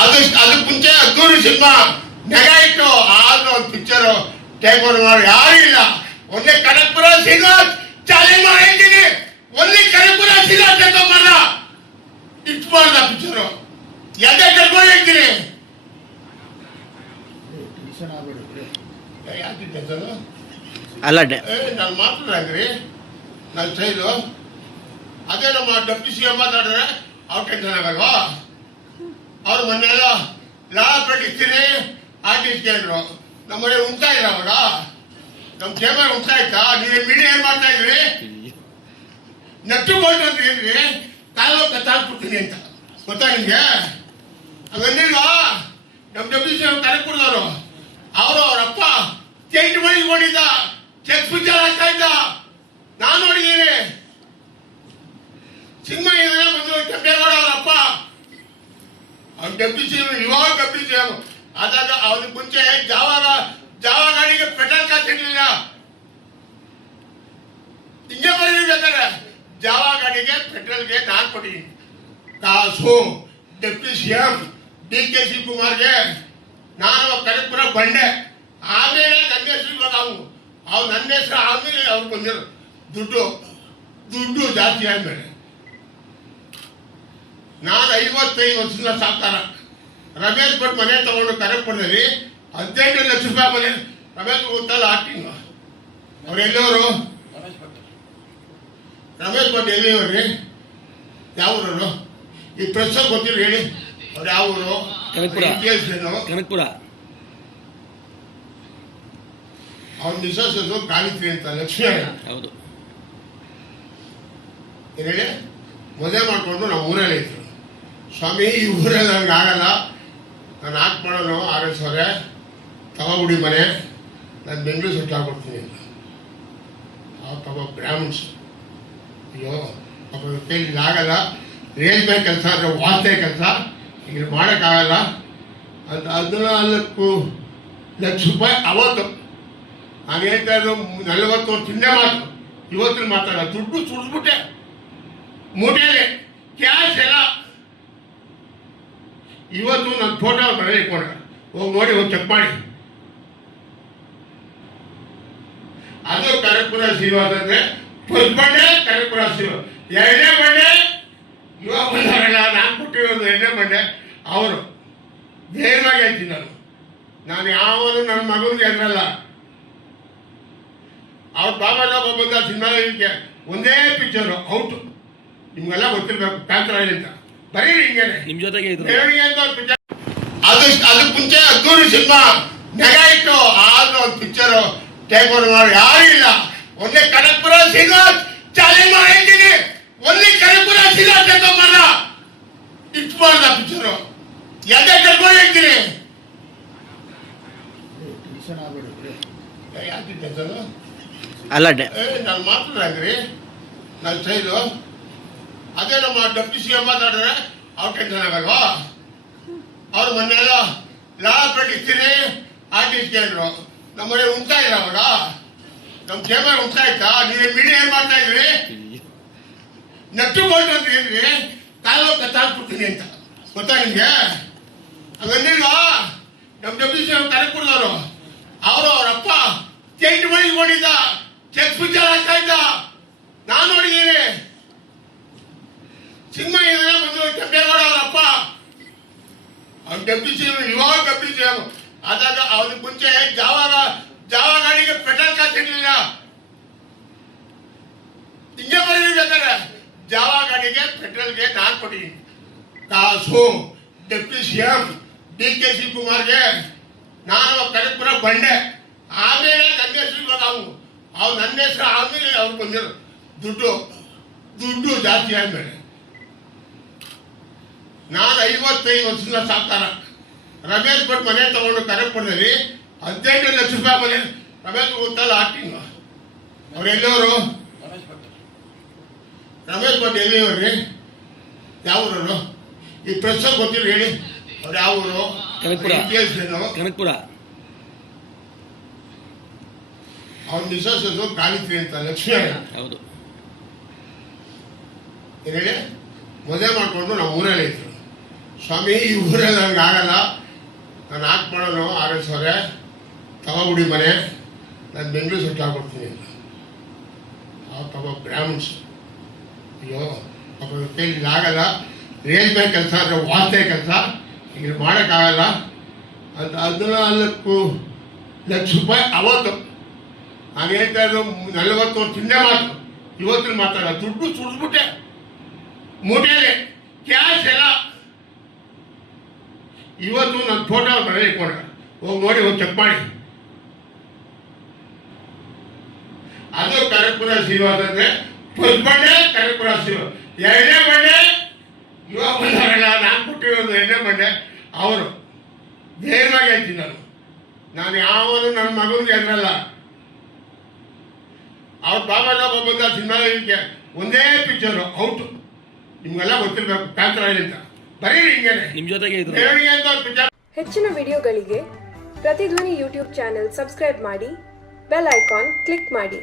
ಅದಕ್ಕೆ ಮುಂಚೆ ಅದ್ದೂರಿ ಸಿನಿಮಾ ನೆಗ ಇಟ್ಟು ಆದ್ರೂ ಒಂದು ಪಿಕ್ಚರ್ ಟೇಕ್ ಓವರ್ ಮಾಡಿ ಯಾರು ಇಲ್ಲ. ಒಂದೇ ಕನಕಪುರ ಶ್ರೀನಿವಾಸ್ ಚಾಲೆಂಜ್ ಮಾಡಿ ಹೇಳ್ತೀನಿ, ಒಂದೇ ಕನಕಪುರ ಶ್ರೀನಿವಾಸ್ ತಗೊಂಬಲ್ಲ ಇಟ್ಟು ಮಾಡ್ದ ಪಿಕ್ಚರು ಎದೆ ಕರ್ಕೊಂಡು ಹೇಳ್ತೀನಿ. ಅಲ್ಲ ನಾನು ಮಾತಾಡ್ರಿ ನನ್ನ ಸೈಡು ಅದೇ ನಮ್ಮ ಡೆಪ್ಟಿ ಸಿ ಎಂ ಮಾತಾಡಿದ್ರೆ ಅವ್ರು ಟೆನ್ಷನ್ ಆಗಲ್ವಾ? ಅವ್ರು ಮೊನ್ನೆಲ್ಲ ಲಾ ಪ್ರಕಟಿಸ್ತೀನಿ ಆರ್ಟಿಸ್ಟ್ಗೆ ಅಂದ್ರು. ನಮ್ಮ ಮನೆ ಉಂಟಾ ಇಲ್ಲ ಅವಳ ನಮ್ಮ ಚೇಂಬರ್ ಉಂಟಾ ಆಯ್ತಾ? ನೀವು ಮೀಡಿಯಾ ಏನ್ ಮಾಡ್ತಾ ಇದ್ರಿ? ನೆಟ್ಟು ಬೋಲ್ಟ್ ಅಂತ ಹೇಳ್ರಿ, ಕಾಲು ಕತ್ತಾಕ್ಬಿಡ್ತೀನಿ ಅಂತ ಗೊತ್ತಾ ನಿಮ್ಗೆ? ಅವೆಲ್ಲಿಲ್ವಾ? ನಮ್ಮ ಡೆಪ್ಟಿ ಸಿ ಎಂ ಕರೆಕ್ಟ್ಬಿಡ್ದವ್ರು ಅವರು ಅವರಪ್ಪ ಚೆಂಟ್ ಮಳಿ ಓಡಿದ್ದ, ಚೆಕ್ ಪಿಕ್ಚರ್ ಆಗ್ತಾ ಇದ್ದ, ನಾನು ನೋಡಿದ್ದೀನಿ. ಸಿನಿಮಾ ಬಂದು ಕೆಂಪೇಗೌಡ ಅವರಪ್ಪ ಅವ್ರ ಡೆಪ್ಟಿ ಸಿ ಎಂ, ಇವಾಗ ಡೆಪ್ಟಿ ಸಿ ಎಂ ಆದಾಗ ಅವ್ರಿಗೆ ಮುಂಚೆ ಜಾವ ಗಾಡಿಗೆ ಪೆಟ್ರೋಲ್ ಕಾಸು ಇರಲಿಲ್ಲ. ಹಿಂಗೆ ಬರೀಬೇಕಾದ್ರೆ ಜಾವ ಗಾಡಿಗೆ ಪೆಟ್ರೋಲ್ಗೆ ನಾನು ಕೊಟ್ಟಿದ್ದೀನಿ ಕಾಸು. Deputy C M D K ಶಿವಕುಮಾರ್ಗೆ ನಾನು ಕನಕಪುರ ಬಂಡೆ. ಆಮೇಲೆ ನನ್ನ ಹೆಸರು ಇವಾಗ ಅವ್ರು ನನ್ನ ಹೆಸರು ಆಮೇಲೆ ಅವ್ರು ಬಂದಿರೋ ದುಡ್ಡು ಜಾಸ್ತಿ ಆದ್ಮೇಲೆ ನಾನು 55 ವರ್ಷದ ಸಾಕಾರ. ರಮೇಶ್ ಭಟ್ ಮನೆ ತಗೊಂಡು ಕನಕಪುರದಲ್ಲಿ 18 ಲಕ್ಷ ರೂಪಾಯಿ ಮನೆ. ರಮೇಶ್ ಗೊತ್ತಲ್ಲ ಆಕ್ಟಿಂಗ್, ಅವ್ರು ಎಲ್ಲವರು? ರಮೇಶ್ ಭಟ್ ಎಲ್ಲಿಯವ್ರಿ? ಯಾವ ಊರವರು? ಈ ಪ್ರೆಸ್ ಗೊತ್ತಿಲ್ಲ ಹೇಳಿ, ಅವ್ರು ಯಾವ ಊರು? ಕನಕಪುರ. ಅವ್ರ ಮಿಸಸ್ ಗಾಳಿತ್ರಿ ಅಂತ ಲಕ್ಷ್ಮೀ. ಹೌದು. ಹೇಳಿ ಮದುವೆ ಮಾಡ್ಕೊಂಡು ನಾವು ಊರಲ್ಲಿ ಇದ್ರು. ಸ್ವಾಮಿ ಈ ಊರಲ್ಲಿ ನನಗೆ ಆಗಲ್ಲ, ನಾನು ಆಕ್ಟ್ ಮಾಡೋನು ಆರೈಸೋರೆ ತಗೋಬಿಡಿ ಮನೆ, ನಾನು ಬೆಂಗಳೂರು ಸೆಟ್ಲ್ ಆಗ್ಬಿಡ್ತೀನಿ ಅಂತ. ಅವ್ರು ತಗೋ ಬ್ರಾಹ್ಮಣ್ಸ್, ಅಯ್ಯೋ ಪಾಪ ಕೈಲಿ ಆಗಲ್ಲ, ರೈಲ್ವೆ ಕೆಲಸ ಅಂದರೆ ವಾಸ್ತೆ ಕೆಲಸ ಇಲ್ಲಿ ಮಾಡೋಕ್ಕಾಗಲ್ಲ ಅಂತ 14 ಲಕ್ಷ ರೂಪಾಯಿ ಅವತ್ತು. ನಾನು ಹೇಳ್ತಾ ಇದ್ದು 40 ವರ್ಷದಿಂದ ಮಾತು, ಇವತ್ತಿನ ಮಾತಾಡ ದುಡ್ಡು ಸುಡಿದ್ಬಿಟ್ಟೆ ಮೂಟೆಯಲ್ಲಿ ಕ್ಯಾಶ್ ಎಲ್ಲ. ಇವತ್ತು ನನ್ನ ಫೋಟೋ ಮನೆ ಇಟ್ಕೊಂಡ್ರೆ ಹೋಗಿ ನೋಡಿ, ಹೋಗಿ ಚೆಕ್ ಮಾಡಿ. ಅದು ಕನಕಪುರ ಶ್ರೀನಿವಾಸ ಅಂದ್ರೆ ಫಸ್ಟ್ ಬಂಡೆ ಕನಕಪುರ ಶ್ರೀನಿವಾಸ. 2ನೇ ಬಂಡೆ ಇವಾಗ ಬಂದಾರಲ್ಲ, ನಾನು ಕೊಟ್ಟಿರೋದು 2ನೇ ಬಂಡೆ ಅವರು. ಧೈರ್ಯವಾಗಿ ಹೇಳ್ತೀನಿ ನಾನು ಯಾವನು ನನ್ನ ಮಗನಿಗೆ ಎದುರಲ್ಲ. ಅವ್ರ ಬಾಬಾ ಬಂದ ಸಿನಿಮಾ ಒಂದೇ ಪಿಕ್ಚರು ಔಟು, ನಿಮ್ಗೆಲ್ಲ ಗೊತ್ತಿರ್ಬೇಕು. ಕಾಂತರಾಜ್ ಅಂತ ಬರೀರಿ ಹಿಂಗೇನೆ ನಿಮ್ ಜೊತೆಗೆ ಅದಕ್ಕೆ ಮುಂಚೆ ಅದ್ದೂರಿ ಸಿನಿಮಾ ನೆಗ ಇಟ್ಟು ಆದ್ರೂ ಒಂದು ಪಿಕ್ಚರ್ ಟೇಕ್ ಓವರ್ ಮಾಡಿ ಯಾರು ಇಲ್ಲ. ಒಂದೇ ಕನಕಪುರ ಶ್ರೀನಿವಾಸ್ ಚಾಲೆಂಜ್ ಮಾಡಿ ಹೇಳ್ತೀನಿ, ಒಂದೇ ಕನಕಪುರ ಶ್ರೀನಿವಾಸ್ ತಗೊಂಬಲ್ಲ ಇಟ್ಟು ಮಾಡ್ದ ಪಿಕ್ಚರು ಎದೆ ಕರ್ಕೊಂಡು ಹೇಳ್ತೀನಿ. ಅಲ್ಲ ನಾನು ಮಾತಾಡ್ರಿ ನನ್ನ ಸೈಡು ಅದೇ ನಮ್ಮ ಡೆಪ್ಟಿ ಸಿ ಎಂ ಮಾತಾಡಿದ್ರೆ ಅವ್ರು ಟೆನ್ಷನ್ ಆಗಲ್ವಾ? ಅವ್ರು ಮೊನ್ನೆಲ್ಲ ಲಾ ಪ್ರಕಟಿಸ್ತೀನಿ ಆರ್ಟಿಸ್ಟ್ಗೆ ಅಂದ್ರು. ನಮ್ಮ ಮನೆ ಉಂಟಾ ಇಲ್ಲ ಅವಳ ನಮ್ಮ ಚೇಂಬರ್ ಉಂಟಾ ಆಯ್ತಾ? ನೀವು ಮೀಡಿಯಾ ಏನ್ ಮಾಡ್ತಾ ಇದ್ರಿ? ನೆಟ್ಟು ಬೋಲ್ಟ್ ಅಂತ ಹೇಳ್ರಿ, ಕಾಲು ಕತ್ತಾಕ್ಬಿಡ್ತೀನಿ ಅಂತ ಗೊತ್ತಾ ನಿಮ್ಗೆ? ಅವೆಲ್ಲಿಲ್ವಾ? ನಮ್ಮ ಡೆಪ್ಟಿ ಸಿ ಎಂ ಕನಕಪುರದವರು ಅವರು ಅವರಪ್ಪ ಚೆಂಟ್ ಮಳಿ ಓಡಿದ್ದ, ಚೆಕ್ ಪಿಕ್ಚರ್ ಆಗ್ತಾ ಇದ್ದ, ನಾನು ನೋಡಿದ್ದೀನಿ. ಸಿನಿಮಾ ಬಂದು ಕೆಂಪೇಗೌಡ ಅವರಪ್ಪ ಅವ್ರ ಡೆಪ್ಟಿ ಸಿ ಎಂ, ಇವಾಗ ಡೆಪ್ಟಿ ಸಿ ಎಂ ಆದಾಗ ಅವ್ರಿಗೆ ಮುಂಚೆ ಜಾವ ಗಾಡಿಗೆ ಪೆಟ್ರೋಲ್ ಕಾಸು ಇರಲಿಲ್ಲ. ಹಿಂಗೆ ಬರೀಬೇಕಾದ್ರೆ ಜಾವ ಗಾಡಿಗೆ ಪೆಟ್ರೋಲ್ಗೆ ನಾನು ಕೊಟ್ಟಿದ್ದೀನಿ ಕಾಸು. Deputy C M D K ಶಿವಕುಮಾರ್ಗೆ ನಾನು ಕನಕಪುರ ಬಂಡೆ. ಆಮೇಲೆ ನನ್ನ ಹೆಸರು ಇವಾಗ ಅವ್ರು ನನ್ನ ಹೆಸರು ಆಮೇಲೆ ಅವ್ರು ಬಂದಿರೋ ದುಡ್ಡು ಜಾಸ್ತಿ ಆದ್ಮೇಲೆ ನಾನು 55 ವರ್ಷದ ಸಾಕಾರ. ರಮೇಶ್ ಭಟ್ ಮನೆ ತಗೊಂಡು ಕನಕಪುರದಲ್ಲಿ 18 ಲಕ್ಷ ರೂಪಾಯಿ ಮನೆ. ರಮೇಶ್ ಗೊತ್ತಲ್ಲ ಆಕ್ಟಿಂಗ್, ಅವ್ರು ಎಲ್ಲವರು? ರಮೇಶ್ ಭಟ್ ಎಲ್ಲಿಯವ್ರಿ? ಯಾವ ಊರವರು? ಈ ಪ್ರೆಸ್ ಗೊತ್ತಿಲ್ಲ ಹೇಳಿ, ಅವ್ರು ಯಾವ ಊರು? ಕನಕಪುರ. ಅವ್ರ ಮಿಸಸ್ ಗಾಳಿತ್ರಿ ಅಂತ ಲಕ್ಷ್ಮೀ. ಹೌದು. ಹೇಳಿ ಮದುವೆ ಮಾಡ್ಕೊಂಡು ನಾವು ಊರಲ್ಲಿ ಇದ್ರು. ಸ್ವಾಮಿ ಈ ಊರಲ್ಲಿ ನನಗೆ ಆಗಲ್ಲ, ನಾನು ಆಕ್ಟ್ ಮಾಡೋನು RS ಅವರೇ, ತವಗುಡಿ ಮನೆ, ನಾನು ಬೆಂಗಳೂರು ಸೆಟ್ಲ್ ಆಗ್ಬಿಡ್ತೀನಿ. ಪಾಪ ಬ್ರಾಹ್ಮಣ್ಸ್, ಅಯ್ಯೋ ಪಾಪ ಕೈಲಿ ಆಗಲ್ಲ, ರೇಲ್ವೆ ಕೆಲಸ ಅಂದರೆ ವಾಸ್ತೆ ಕೆಲಸ ಈಗ ಮಾಡೋಕ್ಕಾಗಲ್ಲ ಅಂತ 14 ಲಕ್ಷ ರೂಪಾಯಿ ಅವತ್ತು ನಾನು ಹೇಳ್ತಾ ಇದ್ದು 40 ವರ್ಷದಿಂದ ಮಾತು, ಇವತ್ತಿನ ಮಾತಾಡ ದುಡ್ಡು ಸುರಿದ್ಬಿಟ್ಟೆ ಮೂಟೆಯಲ್ಲಿ ಕ್ಯಾಶ್ ಎಲ್ಲ. ಇವತ್ತು ನನ್ನ ಫೋಟೋ ಮನೇಲಿ ಇಟ್ಕೊಂಡ್ರೆ ಹೋಗಿ ನೋಡಿ, ಹೋಗಿ ಚೆಕ್ ಮಾಡಿ. ಅದು ಕನಕಪುರ ಶ್ರೀನಿವಾಸ ಅಂದರೆ ಫಸ್ಟ್ ಬಂಡೆ ಕನಕಪುರ ಶ್ರೀನಿವಾಸ, ಎರಡನೇ ಬಂಡೆ ಇವಾಗ ಬಂದವರಲ್ಲ, ನಾನು ಕೊಟ್ಟಿರೋದು ಎರಡನೇ ಬಂಡೆ ಅವರು. ಧೈರ್ಯವಾಗಿ ಹೇಳ್ತೀನಿ ನಾನು ಯಾವನು ನನ್ನ ಮಗನಿಗೆ ಎದುರಲ್ಲ. ಅವ್ರು ಬಾಬಾ ಸಾಹೇಬ್ ಬಂದ ಸಿನಿಮಾ ಒಂದೇ ಪಿಕ್ಚರು ಔಟು, ನಿಮ್ಗೆಲ್ಲ ಗೊತ್ತಿರಬೇಕು, ಕಾಂತರಾಜ್ ಅಂತ ಬರೀರಿ ಹಿಂಗೇನೆ ನಿಮ್ ಜೊತೆಗೆ ಇದ್ರು. ಅಂತ ಪಿಕ್ಚರ್. ಹೆಚ್ಚಿನ ವಿಡಿಯೋಗಳಿಗೆ ಪ್ರತಿಧ್ವನಿ ಯೂಟ್ಯೂಬ್ ಚಾನೆಲ್ ಸಬ್ಸ್ಕ್ರೈಬ್ ಮಾಡಿ, ಬೆಲ್ ಐಕಾನ್ ಕ್ಲಿಕ್ ಮಾಡಿ.